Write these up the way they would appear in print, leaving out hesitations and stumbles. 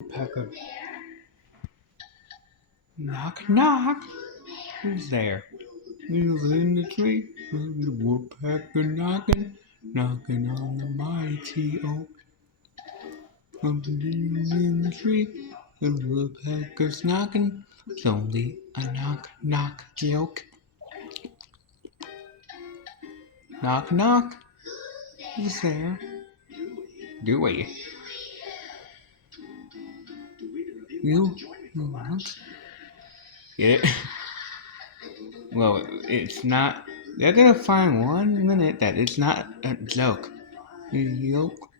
Woodpecker. Knock, knock. Who's there? Who's in the tree? The woodpecker knocking, knocking on the mighty oak. Something in the tree. The woodpecker's knocking. It's only a knock, knock joke. Knock, knock. Who's there? Dewey. You want? Get it? Well, it's not. They're gonna find 1 minute that it's not a joke. Yoke.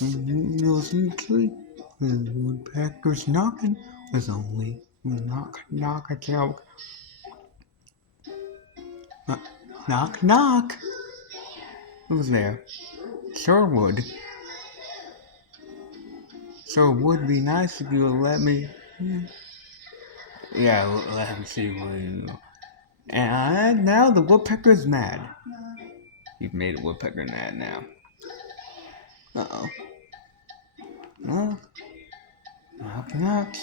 Listen to the woodpecker's knocking. There's only knock, knock a joke. Knock, knock. Who's there? Sure would be nice if you would let me. Yeah, let him see where you. And now the woodpecker's mad. You've made a woodpecker mad now. Uh-oh. Well, knock, knock.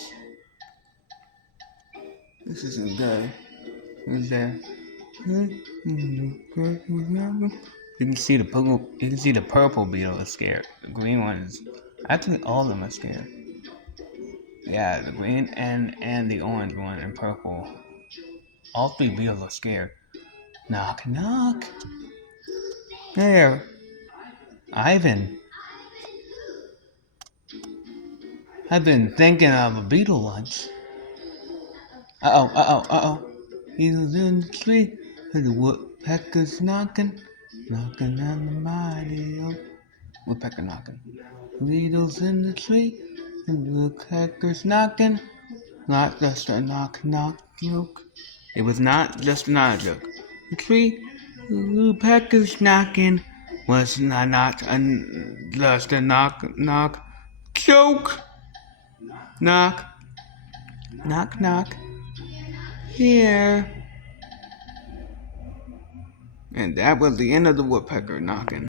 This isn't good. Who's there? You can see the purple. You can see the purple beetle is scared. The green one is. Actually, all of them are scared. Yeah, the green and the orange one and purple. All three beetles are scared. Knock, knock. There, Ivan. I've been thinking of a beetle lunch. Uh-oh. He's in the tree. The woodpecker's knocking, knocking on the mighty oak. Woodpecker knocking. Beetles in the tree. The woodpecker's knocking. Not just a knock, knock joke. It was not just not a joke. The tree. The woodpecker's knocking was not just a knock, knock joke. Knock, knock, knock. Here. And that was the end of the woodpecker knocking.